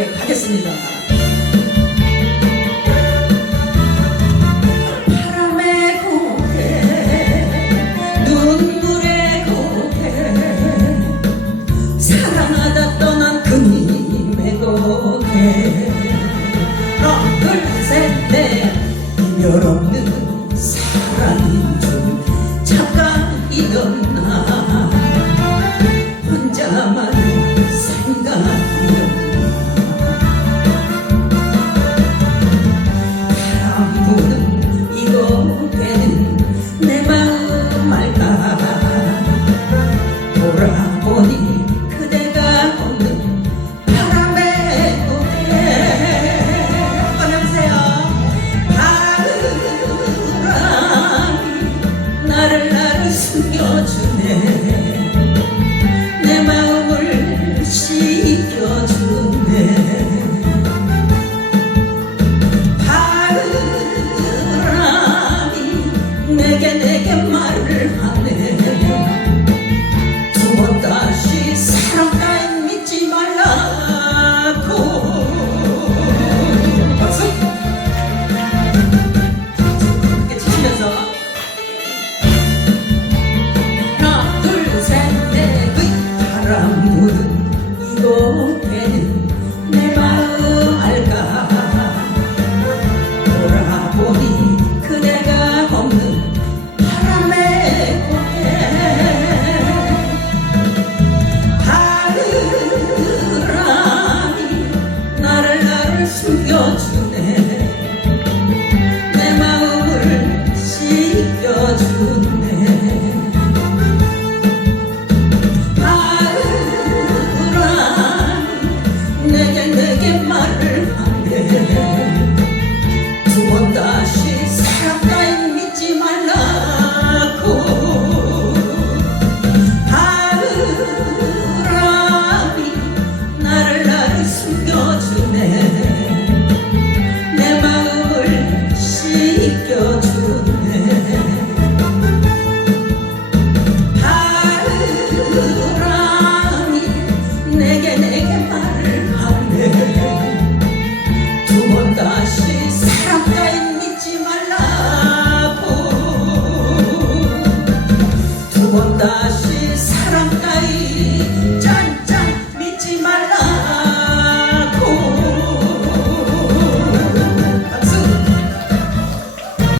예, 하겠습니다. 바람에 고개, 눈물에 고개, 사랑하다 떠난 그님의 고개, 너를 셋내 이별 없는 사랑인 줄 잠깐 잊었나. 숨겨주네. 숨겨주네. 내 마음을 씻겨주네.